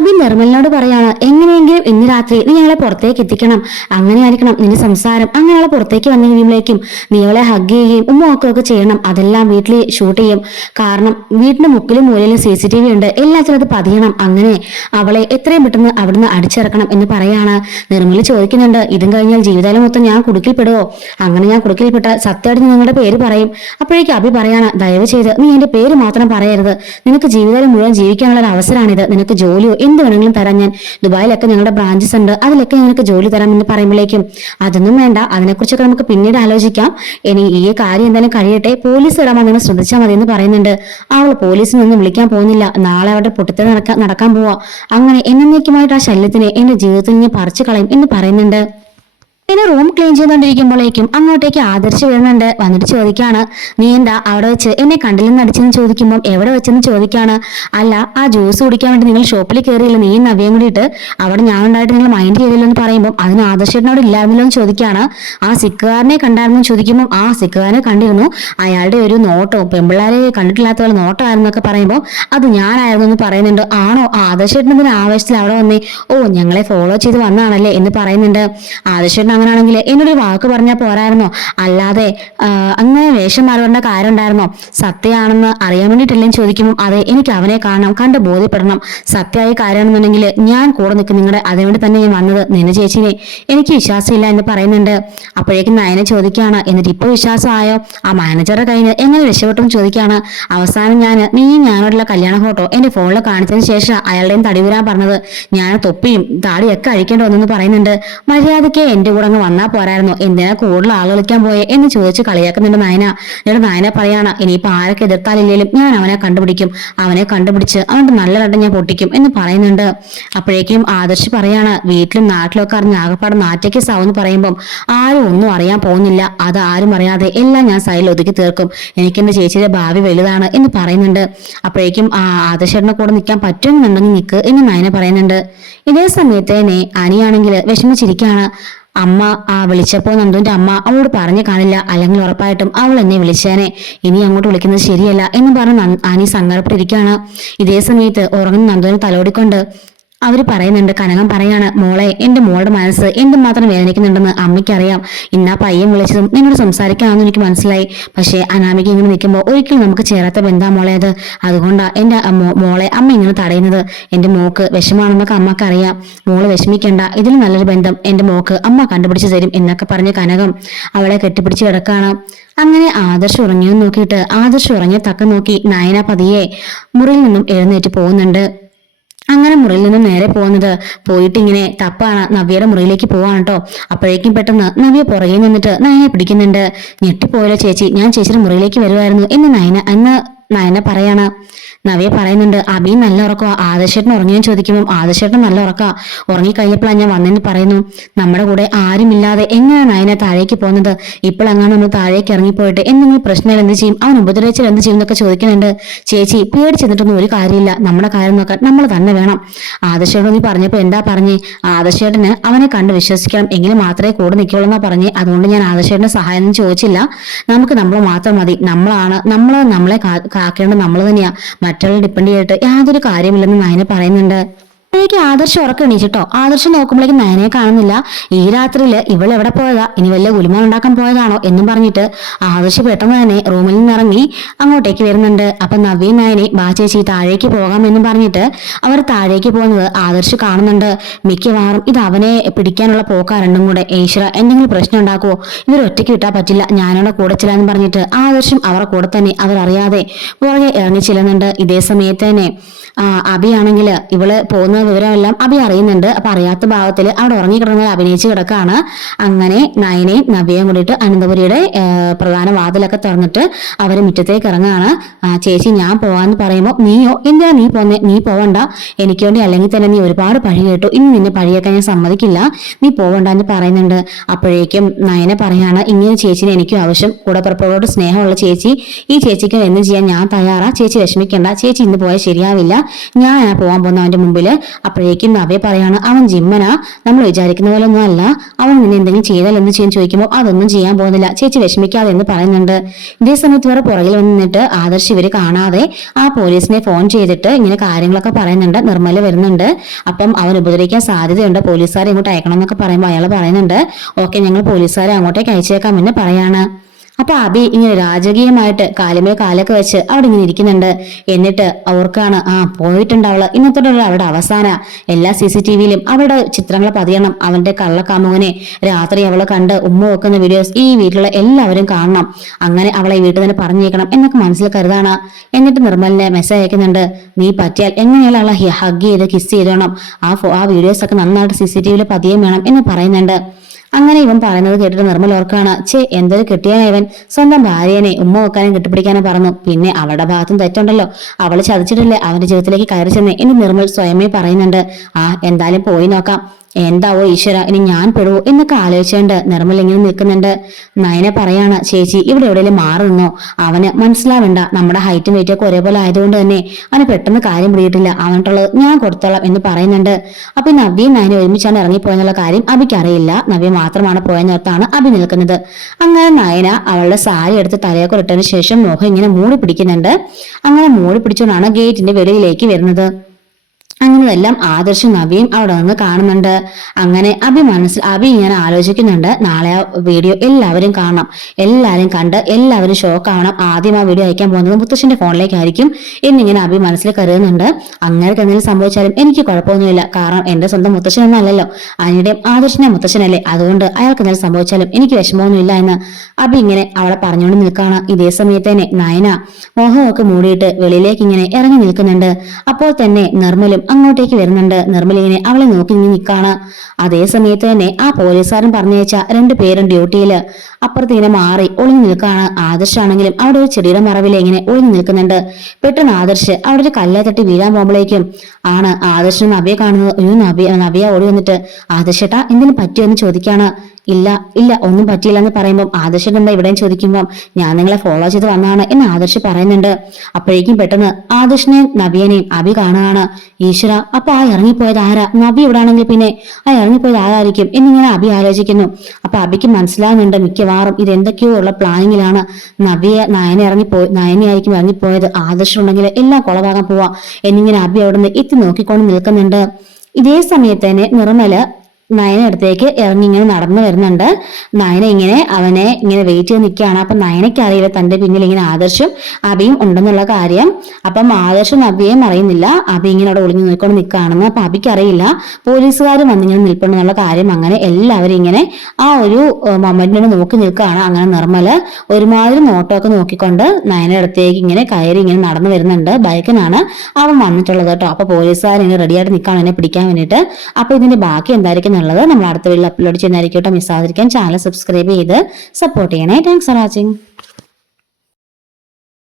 അബി നിർമ്മലിനോട് പറയാണ്, എങ്ങനെയെങ്കിലും ഇന്ന് രാത്രി നീ ഞങ്ങളെ പുറത്തേക്ക് എത്തിക്കണം, അങ്ങനെയായിരിക്കണം നിന്റെ സംസാരം, അങ്ങനെയുള്ള പുറത്തേക്ക് വന്നു കഴിയുമ്പോഴേക്കും നീ അവളെ ഹഗ് ചെയ്യുകയും ഉമ്മ ഒക്കെ ചെയ്യണം, അതെല്ലാം വീട്ടിൽ ഷൂട്ട് ചെയ്യും, കാരണം വീടിന്റെ മുക്കിലും മൂലയിലും CCTV ഉണ്ട്, എല്ലാത്തിലും അത് പതിയണം, അങ്ങനെ അവളെ എത്രയും പെട്ടെന്ന് അവിടുന്ന് അടിച്ചിറക്കണം എന്ന് പറയാണ്. നിർമ്മലി ചോദിക്കുന്നുണ്ട്, ഇതും കഴിഞ്ഞാൽ ജീവിതകാലം മൊത്തം ഞാൻ കുടുക്കിൽപ്പെടുവോ? അങ്ങനെ ഞാൻ കുടുക്കിൽപ്പെട്ട സത്യമായിട്ട് നിങ്ങളുടെ പേര് പറയും. അപ്പോഴേക്കും അബി പറയാണ്, ദയവ് ചെയ്ത് നീ എന്റെ പേര് മാത്രം പറയരുത്, നിനക്ക് ജീവിതകാലം മുഴുവൻ ജീവിക്കാനുള്ള ഒരു അവസരമാണിത്, നിനക്ക് ജോലിയോ എന്ത് വേണമെങ്കിലും തരാം, ഞാൻ ദുബായിലൊക്കെ ഞങ്ങളുടെ ബ്രാഞ്ചസ് ഉണ്ട്, അതിലൊക്കെ നിനക്ക് ജോലി തരാം എന്ന് പറയുമ്പോഴേക്കും അതൊന്നും വേണ്ട, അതിനെക്കുറിച്ചൊക്കെ നമുക്ക് പിന്നീട് ആലോചിക്കാം, ഇനി ഈ കാര്യം എന്തായാലും കഴിയട്ടെ, പോലീസ് വരാൻ നിങ്ങൾ ശ്രദ്ധിച്ചാൽ മതി എന്ന് പറയുന്നുണ്ട്. അവൾ പോലീസിൽ നിന്ന് വിളിക്കാൻ പോകുന്നില്ല, നാളെ അവരുടെ പൊട്ടിത്തെ നടക്കാൻ പോവാ, അങ്ങനെ എന്നേക്കുമായിട്ട് ആ ശല്യത്തിനെ എന്റെ ജീവിതത്തിൽ നിന്ന് പറിച്ചു കളയും എന്ന് പറയുന്നുണ്ട്. പിന്നെ റൂം ക്ലീൻ ചെയ്തുകൊണ്ടിരിക്കുമ്പോഴേക്കും അങ്ങോട്ടേക്ക് ആദർശ് വരുന്നുണ്ട്. വന്നിട്ട് ചോദിക്കാണ്, നീ എന്താ അവിടെ വെച്ച് എന്നെ കണ്ടില്ലെന്ന് അടിച്ചെന്ന് ചോദിക്കുമ്പോൾ എവിടെ വെച്ചെന്ന് ചോദിക്കാണ്. അല്ല, ആ ജ്യൂസ് കുടിക്കാൻ വേണ്ടി നിങ്ങൾ ഷോപ്പിൽ കയറിയില്ല, നീ നവ്യം കൂടിയിട്ട് അവിടെ ഞാൻ ഉണ്ടായിട്ട് നിങ്ങൾ മൈൻഡ് ചെയ്തില്ലോ എന്ന് പറയുമ്പോൾ അതിന് ആദർശേട്ടനോട് ഇല്ലായിരുന്നല്ലോ എന്ന് ചോദിക്കാണ്. ആ സിക്കുകാരനെ കണ്ടായിരുന്നു ചോദിക്കുമ്പോൾ ആ സിക്കുകാരനെ കണ്ടിരുന്നു, അയാളുടെ ഒരു നോട്ടവും പെമ്പിള്ളാരെ കണ്ടിട്ടില്ലാത്ത പോലെ നോട്ടമായിരുന്നൊക്കെ പറയുമ്പോൾ അത് ഞാനായിരുന്നു എന്ന് പറയുന്നുണ്ട്. ആണോ? ആദർശേട്ടൻ ഇതിന് ആവേശത്തിൽ അവിടെ വന്നേ, ഓ ഞങ്ങളെ ഫോളോ ചെയ്ത് വന്നാണല്ലേ എന്ന് പറയുന്നുണ്ട്. ആദർശേട്ടൻ അങ്ങനെയാണെങ്കിൽ എന്നോടൊരു വാക്ക് പറഞ്ഞാൽ പോരായിരുന്നോ? അല്ലാതെ അങ്ങനെ വേഷം മാറേണ്ട കാര്യം ഉണ്ടായിരുന്നോ? സത്യമാണെന്ന് അറിയാൻ വേണ്ടിയിട്ടില്ലെന്ന് ചോദിക്കുമ്പോൾ അതെ, എനിക്ക് അവനെ കാണണം, കണ്ട് ബോധ്യപ്പെടണം, സത്യമായ കാര്യമാണെന്നുണ്ടെങ്കിൽ ഞാൻ കൂടെ നിൽക്കും നിങ്ങളുടെ, അതിനുവേണ്ടി തന്നെ ഞാൻ വന്നത്, നിന്നെ ചേച്ചിനെ എനിക്ക് വിശ്വാസമില്ല എന്ന് പറയുന്നുണ്ട്. അപ്പോഴേക്കും നയനെ ചോദിക്കുകയാണ്, എന്നിട്ട് ഇപ്പൊ വിശ്വാസമായോ? ആ മാനേജറുടെ കയ്യിൽ നിന്ന് എങ്ങനെ രക്ഷപ്പെട്ടു ചോദിക്കുകയാണ്. അവസാനം ഞാനോടുള്ള കല്യാണ ഫോട്ടോ എന്റെ ഫോണിൽ കാണിച്ചതിന് ശേഷം അയാളുടെയും തടി വരാൻ പറഞ്ഞത്, ഞാൻ തൊപ്പിയും താടിയൊക്കെ അഴിക്കേണ്ടി വന്നെന്ന് പറയുന്നുണ്ട്. മര്യാദയ്ക്ക് എന്റെ കൂടെ അങ്ങ് വന്നാ പോരായിരുന്നു, എന്തിനാ കൂടുതൽ ആൾ കളിക്കാൻ പോയെ എന്ന് ചോദിച്ച് കളിയാക്കുന്നുണ്ട് നയന. എന്നിട്ട് നയന പറയാണ്, ഇനിയിപ്പോ ആരൊക്കെ എതിർത്താലില്ലേലും ഞാൻ അവനെ കണ്ടുപിടിക്കും, അവനെ കണ്ടുപിടിച്ച് അവന്റെ നല്ല കണ്ടം ഞാൻ പൊട്ടിക്കും എന്ന് പറയുന്നുണ്ട്. അപ്പോഴേക്കും ആദർശ് പറയാണ്, വീട്ടിലും നാട്ടിലും ഒക്കെ അറിഞ്ഞ് ആകപ്പാട് നാറ്റയ്ക്ക് സാവെന്ന് പറയുമ്പോൾ ആരും ഒന്നും അറിയാൻ പോകുന്നില്ല, അത് ആരും അറിയാതെ എല്ലാം ഞാൻ സൈഡിൽ ഒതുക്കി തീർക്കും, എനിക്കെന്റെ ചേച്ചിയുടെ ഭാവി വലുതാണ് എന്ന് പറയുന്നുണ്ട്. അപ്പോഴേക്കും ആദർശേട്ടനെ കൂടെ നിൽക്കാൻ പറ്റുമെന്നുണ്ടെങ്കിൽ നിൽക്ക് എന്ന് നയന പറയുന്നുണ്ട്. ഇതേ സമയത്ത് തന്നെ അനിയാണെങ്കിൽ വിഷമിച്ചിരിക്കുകയാണ്. അമ്മ വിളിച്ചപ്പോൾ നന്ദുവിന്റെ അമ്മ അവളോട് പറഞ്ഞു കാണില്ല, അല്ലെങ്കിൽ ഉറപ്പായിട്ടും അവൾ എന്നെ വിളിച്ചേനെ, ഇനി അങ്ങോട്ട് വിളിക്കുന്നത് ശരിയല്ല എന്ന് പറഞ്ഞ് അനി സങ്കടപ്പെട്ടിരിക്കുകയാണ്. ഇതേ സമയത്ത് ഉറങ്ങുന്ന നന്ദുവിനെ തലോടിക്കൊണ്ട് അവര് പറയുന്നുണ്ട്, കനകം പറയാണ്, മോളെ എന്റെ മോളുടെ മനസ്സ് എന്തുമാത്രം വേദനിക്കുന്നുണ്ടെന്ന് അമ്മയ്ക്കറിയാം, ഇന്നാ പയ്യൻ വിളിച്ചതും നിന്നോട് സംസാരിക്കാമെന്ന് എനിക്ക് മനസ്സിലായി, പക്ഷേ അനാമിക ഇങ്ങനെ നിൽക്കുമ്പോൾ ഒരിക്കലും നമുക്ക് ചേരാത്ത ബന്ധാ മോളെ അത്, അതുകൊണ്ടാ എന്റെ മോളെ അമ്മ ഇങ്ങനെ തടയുന്നത്, എന്റെ മോക്ക് വിഷമാണെന്നൊക്കെ അമ്മക്ക് അറിയാം, മോള് വിഷമിക്കണ്ട, ഇതിൽ നല്ലൊരു ബന്ധം എന്റെ മോക്ക് അമ്മ കണ്ടുപിടിച്ചു തരും എന്നൊക്കെ പറഞ്ഞ് കനകം അവളെ കെട്ടിപ്പിടിച്ച് കിടക്കാണ്. അങ്ങനെ ആദർശ് ഉറങ്ങിയെന്ന് നോക്കിയിട്ട് ആദർശ് ഉറങ്ങിയ തക്ക നോക്കി നയന പതിയെ മുറിയിൽ നിന്നും എഴുന്നേറ്റ് പോകുന്നുണ്ട്. അങ്ങനെ മുറിയിൽ നിന്നും നേരെ പോയിട്ട് ഇങ്ങനെ തപ്പാണ് നവ്യയുടെ മുറിയിലേക്ക് പോവാണ് കേട്ടോ. അപ്പോഴേക്കും പെട്ടെന്ന് നവ്യ പുറകെ നിന്നിട്ട് നയനെ പിടിക്കുന്നുണ്ട്. ഞെട്ടിപ്പോയല്ലോ ചേച്ചി, ഞാൻ ചേച്ചിയുടെ മുറിയിലേക്ക് വരുമായിരുന്നു എന്ന് നയന പറയാണ്. നവ്യ പറയുന്നുണ്ട്, അബി നല്ല ഉറക്കമാ, ആദർശേട്ടൻ ഉറങ്ങിയെന്ന് ചോദിക്കുമ്പോൾ ആദർശേട്ടൻ നല്ല ഉറക്കാ, ഉറങ്ങിക്കഴിഞ്ഞപ്പോഴാണ് ഞാൻ വന്നെന്ന് പറയുന്നു. നമ്മുടെ കൂടെ ആരുമില്ലാതെ എങ്ങനെയാണ് നയനെ താഴേക്ക് പോകുന്നത്? ഇപ്പോഴങ്ങനെ നമ്മൾ താഴേക്ക് ഇറങ്ങിപ്പോയിട്ട് എന്തെങ്കിലും പ്രശ്നങ്ങൾ എന്ത് ചെയ്യും, അവൻ ഉപദ്രവിച്ചാൽ എന്ത് ചെയ്യും എന്നൊക്കെ ചോദിക്കുന്നുണ്ട്. ചേച്ചി പേടിച്ചെന്നിട്ടൊന്നും ഒരു കാര്യമില്ല, നമ്മുടെ കാര്യം നോക്കാൻ നമ്മൾ തന്നെ വേണം. ആദർശേട്ടൻ നീ പറഞ്ഞപ്പോൾ എന്താ പറഞ്ഞേ? ആദർശേട്ടന് അവനെ കണ്ട് വിശ്വസിക്കണം, എങ്കിലും മാത്രമേ കൂടെ നിൽക്കുള്ളൂ എന്നാ പറഞ്ഞേ, അതുകൊണ്ട് ഞാൻ ആദർശേട്ടന്റെ സഹായം ഒന്നും ചോദിച്ചില്ല, നമുക്ക് നമ്മൾ മാത്രം മതി, നമ്മളെ കാക്കേണ്ടത് നമ്മൾ തന്നെയാ, മറ്റുള്ള ഡിപ്പെൻഡ് ചെയ്തിട്ട് യാതൊരു കാര്യമില്ലെന്ന് നയന പറയുന്നുണ്ട്. എനിക്ക് ആദർശം ഉറക്കം എണീച്ചിട്ടോ. ആദർശം നോക്കുമ്പോഴേക്കും നയനെ കാണുന്നില്ല. ഈ രാത്രിയില് ഇവൾ എവിടെ പോയതാ, ഇനി വല്ല ഗുലുമാൻ ഉണ്ടാക്കാൻ പോയതാണോ എന്നും പറഞ്ഞിട്ട് ആദർശ് പെട്ടെന്ന് തന്നെ റൂമിൽ നിന്നിറങ്ങി അങ്ങോട്ടേക്ക് വരുന്നുണ്ട്. അപ്പൊ നവ്യ നയനെ ബാ ചേച്ചി താഴേക്ക് പോകാമെന്നും പറഞ്ഞിട്ട് അവർ താഴേക്ക് പോകുന്നത് ആദർശ് കാണുന്നുണ്ട്. മിക്കവാറും ഇത് അവനെ പിടിക്കാനുള്ള പോക്കാ രണ്ടും കൂടെ. ഈശ്വര, എന്തെങ്കിലും പ്രശ്നം ഉണ്ടാക്കുവോ? ഇവർ ഒറ്റയ്ക്ക് വിട്ടാൽ പറ്റില്ല, ഞാനവിടെ കൂടെ ചെല്ലാന്ന് പറഞ്ഞിട്ട് ആദർശം അവരുടെ കൂടെ തന്നെ അവരറിയാതെ പുറകെ ഇറങ്ങി ചെല്ലുന്നുണ്ട്. ഇതേ സമയത്ത് തന്നെ അബിയാണെങ്കിൽ ഇവള് പോകുന്ന വിവരമെല്ലാം അബി അറിയുന്നുണ്ട്. അപ്പൊ അറിയാത്ത ഭാവത്തില് അവിടെ ഉറങ്ങിക്കിടന്ന് അഭിനയിച്ച് കിടക്കാണ്. അങ്ങനെ നയനെയും നവ്യയും കൂടിയിട്ട് അനന്തപുരിയുടെ പ്രധാന വാതിലൊക്കെ തുറന്നിട്ട് അവര് മുറ്റത്തേക്ക് ഇറങ്ങാണ്. ചേച്ചി ഞാൻ പോവാന്ന് പറയുമ്പോൾ നീയോ, എന്തിനാ നീ പോന്നേ? നീ പോവണ്ട, എനിക്ക് വേണ്ടി അല്ലെങ്കിൽ തന്നെ നീ ഒരുപാട് പഴി കേട്ടു, ഇനി നിന്നെ പഴിയേക്കാൻ ഞാൻ സമ്മതിക്കില്ല, നീ പോവണ്ട എന്ന് പറയുന്നുണ്ട്. അപ്പോഴേക്കും നയനെ പറയാണ്, ഇങ്ങനെ ചേച്ചിനെ എനിക്കും ആവശ്യം, കൂടപ്പുറപ്പോട് സ്നേഹമുള്ള ചേച്ചി, ഈ ചേച്ചിക്ക് എന്ത് ചെയ്യാൻ ഞാൻ തയ്യാറാ, ചേച്ചി വിഷമിക്കണ്ട, ചേച്ചി ഇന്ന് പോയാൽ ശരിയാവില്ല, ഞാനാ പോകാൻ പോകുന്ന അവന്റെ മുമ്പില്. അപ്പോഴേക്കും നവ്യ പറയാണ്, അവൻ ജിമ്മനാ, നമ്മൾ വിചാരിക്കുന്ന പോലെ ഒന്നും അല്ല, അവൻ നിന്നെ എന്തെങ്കിലും ചെയ്താൽ എന്ത് ചെയ്യാൻ ചോദിക്കുമ്പോൾ അതൊന്നും ചെയ്യാൻ പോകുന്നില്ല, ചേച്ചി വിഷമിക്കാതെ എന്ന് പറയുന്നുണ്ട്. ഇതേ സമയത്ത് ഇവരെ പുറകിൽ വന്നിട്ട് ആദർശ് ഇവര് കാണാതെ ആ പോലീസിനെ ഫോൺ ചെയ്തിട്ട് ഇങ്ങനെ കാര്യങ്ങളൊക്കെ പറയുന്നുണ്ട്. നിർമ്മല വരുന്നുണ്ട്. അപ്പം അവൻ ഉപദ്രവിക്കാൻ സാധ്യതയുണ്ട്, പോലീസുകാരെ ഇങ്ങോട്ട് അയക്കണം എന്നൊക്കെ പറയുമ്പോൾ അയാൾ പറയുന്നുണ്ട്, ഓക്കെ ഞങ്ങൾ പോലീസുകാരെ അങ്ങോട്ടേക്ക് അയച്ചേക്കാമെന്ന് പറയാണ്. അപ്പൊ അബി ഇങ്ങനെ രാജകീയമായിട്ട് കാലുമേ കാലൊക്കെ വെച്ച് അവിടെ ഇങ്ങനെ ഇരിക്കുന്നുണ്ട്. എന്നിട്ട് അവർക്കാണ് പോയിട്ടുണ്ട് അവള്, ഇന്നത്തോടുള്ള അവിടെ അവസാന എല്ലാ CCTVയിലും അവളുടെ ചിത്രങ്ങൾ പതിയണം. അവന്റെ കള്ളക്കാമുകനെ രാത്രി അവളെ കണ്ട് ഉമ്മ വെക്കുന്ന വീഡിയോസ് ഈ വീട്ടിലുള്ള എല്ലാവരും കാണണം. അങ്ങനെ അവളെ ഈ വീട്ടിൽ തന്നെ പറഞ്ഞേക്കണം എന്നൊക്കെ മനസ്സിൽ കരുതാണ്. എന്നിട്ട് നിർമ്മലിനെ മെസ്സേജ് അയക്കുന്നുണ്ട്, നീ പറ്റിയാൽ എങ്ങനെയുള്ള അവളെ ഹഗ് ചെയ്ത് കിസ് ചെയ്തോണം, ആ വീഡിയോസ് ഒക്കെ നന്നായിട്ട് CCTVയിൽ പതിയും വേണം എന്ന് പറയുന്നുണ്ട്. അങ്ങനെ ഇവൻ പറയുന്നത് കേട്ടിട്ട് നിർമ്മൽ ഓർക്കാണ്, എന്തൊരു കെട്ടിയാൻ ഇവൻ സ്വന്തം ഭാര്യനെ ഉമ്മ വെക്കാനും കെട്ടിപ്പിടിക്കാനും പറഞ്ഞു. പിന്നെ അവളുടെ ഭാഗത്തും തെറ്റുണ്ടല്ലോ, അവള് ചതിച്ചിട്ടില്ലേ അവന്റെ ജീവിതത്തിലേക്ക് കയറി ചെന്ന് എന്ന് നിർമ്മൽ സ്വയമേ പറയുന്നുണ്ട്. എന്തായാലും പോയി നോക്കാം, എന്താവോ ഈശ്വര ഇനി ഞാൻ പെടുവോ എന്നൊക്കെ ആലോചിച്ചുകൊണ്ട് നിർമ്മൽ ഇങ്ങനെ നിൽക്കുന്നുണ്ട്. നയന പറയാണ്, ചേച്ചി ഇവിടെ എവിടെയെങ്കിലും മാറി നിന്നോ, അവന് മനസ്സിലാവണ്ട, നമ്മുടെ ഹൈറ്റും വെയിറ്റും ഒക്കെ ഒരേപോലെ ആയതുകൊണ്ട് തന്നെ അവന് പെട്ടെന്ന് കാര്യം പിടിയിട്ടില്ല, അവനുള്ളത് ഞാൻ കൊടുത്തോളാം എന്ന് പറയുന്നുണ്ട്. അപ്പൊ നവ്യയും നയന ഒരുമിച്ചാണ് ഇറങ്ങിപ്പോയെന്നുള്ള കാര്യം അബിക്ക് അറിയില്ല. നവ്യ മാത്രമാണ് പോയെന്നോർത്താണ് അബി നിൽക്കുന്നത്. അങ്ങനെ നയന അവളുടെ സാരി എടുത്ത് തലയൊക്കെ ഇട്ടതിന് ശേഷം മുഖം ഇങ്ങനെ മൂടി പിടിക്കുന്നുണ്ട്. അങ്ങനെ മൂടി പിടിച്ചുകൊണ്ടാണ് ഗേറ്റിന്റെ വെളിയിലേക്ക് വരുന്നത്. അങ്ങനെയെല്ലാം ആദർശും നവിയും അവിടെ നിന്ന് കാണുന്നുണ്ട്. അങ്ങനെ അബി ഇങ്ങനെ ആലോചിക്കുന്നുണ്ട്, നാളെ ആ വീഡിയോ എല്ലാവരും കാണണം, എല്ലാവരും കണ്ട് എല്ലാവരും ഷോക്ക് ആവണം, ആദ്യം ആ വീഡിയോ അയക്കാൻ പോകുന്നത് മുത്തശ്ശന്റെ ഫോണിലേക്കായിരിക്കും എന്നിങ്ങനെ അബി മനസ്സിൽ കരുതുന്നുണ്ട്. അങ്ങനെ എന്തെങ്കിലും സംഭവിച്ചാലും എനിക്ക് കുഴപ്പമൊന്നുമില്ല, കാരണം എന്റെ സ്വന്തം മുത്തശ്ശനൊന്നല്ലല്ലോ, അനിയുടെയും ആദർശന്റെ മുത്തശ്ശനല്ലേ, അതുകൊണ്ട് അയാൾക്ക് എന്തെങ്കിലും സംഭവിച്ചാലും എനിക്ക് വിഷമമൊന്നുമില്ല എന്ന് അബി ഇങ്ങനെ അവളെ പറഞ്ഞുകൊണ്ട് നിൽക്കുകയാണ്. ഇതേ സമയത്ത് തന്നെ നയന മോഹമൊക്കെ മൂടിയിട്ട് വെളിയിലേക്ക് ഇങ്ങനെ ഇറങ്ങി നിൽക്കുന്നുണ്ട്. അപ്പോൾ തന്നെ നിർമ്മലും അങ്ങോട്ടേക്ക് വരുന്നുണ്ട്. നിർമ്മല ഇങ്ങനെ അവളെ നോക്കി നിൽക്കാണ്. അതേ സമയത്ത് തന്നെ ആ പോലീസുകാരൻ പറഞ്ഞയച്ച 2 പേരും ഡ്യൂട്ടിയില് അപ്പുറത്ത് ഇങ്ങനെ മാറി ഒളിഞ്ഞു നിൽക്കാണ്. ആദർശാണെങ്കിലും അവിടെ ഒരു ചെടിയുടെ മറവിൽ ഇങ്ങനെ ഒളിഞ്ഞു നിൽക്കുന്നുണ്ട്. പെട്ടെന്ന് ആദർശ് അവിടെ ഒരു കല്ലെ തട്ടി വീഴാൻ പോകുമ്പോഴേക്കും ആണ് ആദർശിന് നവ്യെ കാണുന്നത്. നവ്യ ഓടി വന്നിട്ട്, ആദർശേട്ടാ എന്തിനു പറ്റിയെന്ന് ചോദിക്കാണ്. ഇല്ല ഒന്നും പറ്റിയില്ല എന്ന് പറയുമ്പോൾ ആദർശൻ എന്താ ഇവിടെയും ചോദിക്കുമ്പോൾ ഞാൻ നിങ്ങളെ ഫോളോ ചെയ്ത് വന്നതാണ് എന്ന് ആദർശ് പറയുന്നുണ്ട്. അപ്പോഴേക്കും പെട്ടെന്ന് ആദർശിനെയും നവ്യനെയും അബി കാണുകയാണ്. ഈശ്വര, അപ്പൊ ആ ഇറങ്ങിപ്പോയത് ആരാ? നവ്യ ഇവിടെ ആണെങ്കിൽ പിന്നെ ആ ഇറങ്ങിപ്പോയത് ആരായിരിക്കും എന്നിങ്ങനെ അബി ആലോചിക്കുന്നു. അപ്പൊ അബിക്ക് മനസ്സിലാകുന്നുണ്ട്, മിക്കവാറും ഇത് എന്തൊക്കെയോ ഉള്ള പ്ലാനിങ്ങിലാണ്. നയനയായിരിക്കും ഇറങ്ങിപ്പോയത്, ആദർശം ഉണ്ടെങ്കിൽ എല്ലാം കൊളവാകാൻ പോവാ എന്നിങ്ങനെ അബി അവിടെ നിന്ന് എത്തി നോക്കിക്കൊണ്ട് നിൽക്കുന്നുണ്ട്. ഇതേ സമയത്ത് തന്നെ നിർമ്മല നയന അടുത്തേക്ക് ഇറങ്ങി ഇങ്ങനെ നടന്നു വരുന്നുണ്ട്. നയന ഇങ്ങനെ അവനെ ഇങ്ങനെ വെയിറ്റ് ചെയ്ത് നിൽക്കുകയാണ്. അപ്പൊ നയനയ്ക്ക് അറിയില്ല തന്റെ പിന്നിൽ ഇങ്ങനെ ആദർശും അബിയും ഉണ്ടെന്നുള്ള കാര്യം. അപ്പം ആദർശും അബിയും അറിയുന്നില്ല അബി ഇങ്ങനെ അവിടെ ഒളിഞ്ഞു നോക്കിക്കൊണ്ട് നിൽക്കുകയാണെന്ന്. അപ്പൊ അബിക്ക് അറിയില്ല പോലീസുകാർ വന്നിങ്ങനെ നിൽപ്പുണ്ടെന്നുള്ള കാര്യം. അങ്ങനെ എല്ലാവരും ഇങ്ങനെ ആ ഒരു മൊമെന്റിനെ നോക്കി നിൽക്കുകയാണ്. അങ്ങനെ നിർമ്മല ഒരുമാതിരി നോട്ടമൊക്കെ നോക്കിക്കൊണ്ട് നയന അടുത്തേക്ക് ഇങ്ങനെ കയറി ഇങ്ങനെ നടന്നു വരുന്നുണ്ട്. ബൈക്കിനാണ് അവൻ വന്നിട്ടുള്ളത് കേട്ടോ. അപ്പൊ പോലീസുകാർ ഇങ്ങനെ റെഡിയായിട്ട് നിൽക്കുകയാണ് എന്നെ പിടിക്കാൻ വേണ്ടിയിട്ട്. അപ്പൊ ഇതിന്റെ ബാക്കി എന്തായിരിക്കും എന്നുള്ളത് നമ്മൾ അടുത്ത വീഡിയോയിൽ അപ്ലോഡ് ചെയ്യുന്നതായിരിക്കും. മിസ്സാതിരിക്കാൻ ചാനൽ സബ്സ്ക്രൈബ് ചെയ്ത് സപ്പോർട്ട് ചെയ്യണേ. Thanks for watching.